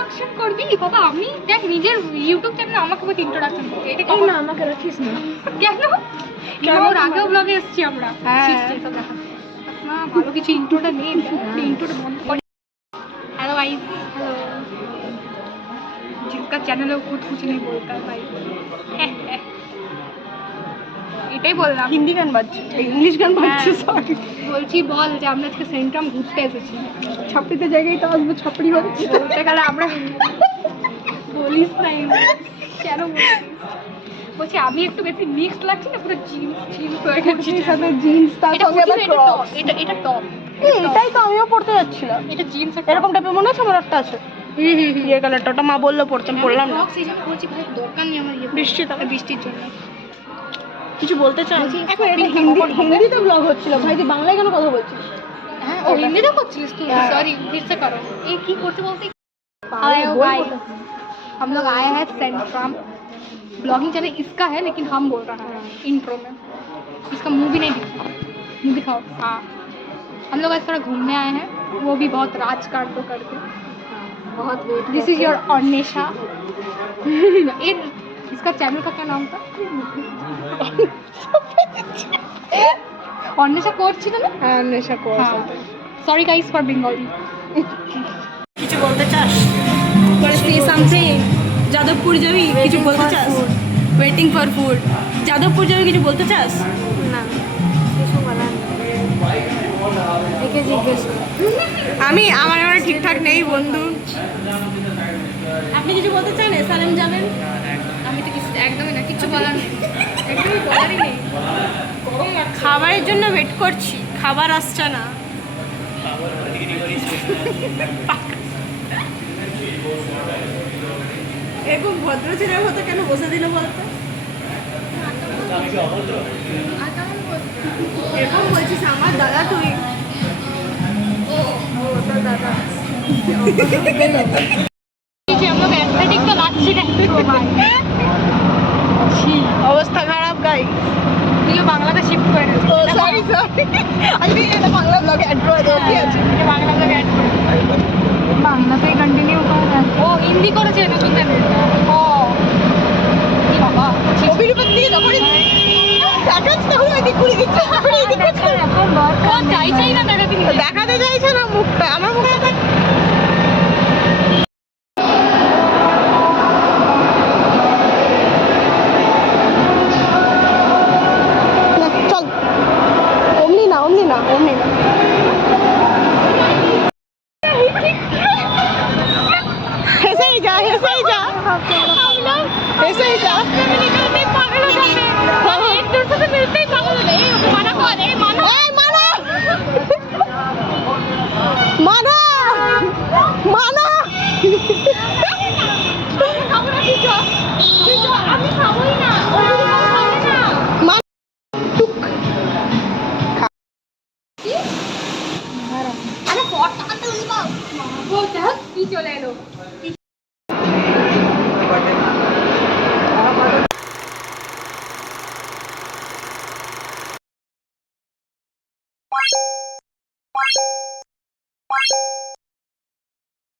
Introduction করবি বাবা? আমি দেখ নিজের ইউটিউব চ্যানেলে আমাকে বলতে ইন্ট্রোডাকশন করতে, এটা এই না আমাকে রাখিস না। কেন? কেন ওর আগেও ব্লগে এসেছি আমরা। হ্যাঁ না ভালো কিছু ইন্ট্রোটা নেই, ইন্ট্রোটা বন্ধ করে। Hello guys, hello. जिसका चैनल है वो खुद कुछ नहीं बोलता है भाई। এটাই বললাম। হিন্দি গান বাজছে, ইংলিশ গান বাজছে, সরি। বলছি বল যে আমরা আজকে সেন্ট্রাম ঘুরতে এসেছি। ছাপড়িতে জায়গায় তো আসবো, ছাপড়ি হচ্ছে। বলতে গেলে আমরা বলিস না, কেন বলছি আমি একটু বেশি মিক্সড লাগছে না, পুরো জিন্স জিন্স হয়ে গেছে, সাথে জিন্স, তার সঙ্গে আবার ক্রপ। এটা টপ। এটাই তো আমিও পড়তে যাচ্ছিলাম। এটা জিন্স এরকম টাইপের মনে আছে আমার একটা আছে। ইয়ে কালারটা, ওটা মা বললো পড়তাম, পড়লাম না। সেই জন্য বলছি ভাই দরকার নেই আমার বৃষ্টির জন্য। কিছু বলতে চাই? এখন এটা হিন্দিতে ব্লগ হচ্ছিল ভাই, তুই বাংলায় কেন কথা বলছিস? হ্যাঁ ও হিন্দিতে করছিলিস তুই? सॉरी फिर से करो। ये की करते बोलते आए हो गाइस, हम लोग आए हैं सेंट्राम। ब्लॉगिंग चैनल इसका है लेकिन हम बोल रहे हैं इंट्रो में। इसका मुंह भी नहीं दिखा, मुंह दिखाओ। हाँ हम लोग आज थोड़ा घूमने आए हैं, वो भी बहुत राज कांडो करके। बहुत wait. This is your Anvesha. इसका चैनल का क्या नाम था? अन्वेषा कोर ছিল না? হ্যাঁ নেশা core. Sorry guys for Bengali. কিছু বলতে চাস? Say something. যাদবপুর যাবি, কিছু বলতে চাস? Waiting for food. যাদবপুর যাবি, কিছু বলতে চাস? না কিছু বলার একে জিজ্ঞেস আমার ঠিকঠাক নেই বন্ধু। আপনি কিছু বলতে চান? এসআরএম যাবেন? আমি তো কিছু একদমই না, কিছু বলার নেই, একদমই বলারই নেই। খাবারের জন্য ওয়েট করছি, খাবার আসছে না। এরকম ভদ্র ছেলের মতো কেন বসে দিল বলতো? এরকম বলছিস আমার দাদা তুই? ও তোর দাদা। हम लोग एस्थेटिक तो लाची रहते हो भाई। অবস্থা খারাপ গাই। তুইও বাংলাতে শিফট করে গেছিস। ও সরি সরি, আমি এটা বাংলা ব্লগে অ্যাড করে দেবো, কি আছে? ये बांग्ला ब्लॉग ऐड कर बांग्ला पे कंटिन्यू कर। ओ हिंदी করেছে নতুন চ্যানেল। ও কি বাবা অভিরূপের দিকে যখনই দেখাচ্ছি তখন এদিক ঘুরে দিচ্ছে, তখন এদিক ঘুরছে। এখন দরকার চাই না দেখাতে দিতে। দেখাতে চাইছে না মুখটা, আমার মুখটা। চল অমনি না অমনি না অমনি না। হেসেই যা হেসেই যা, হেসেই যা। पागल हो जाते हैं।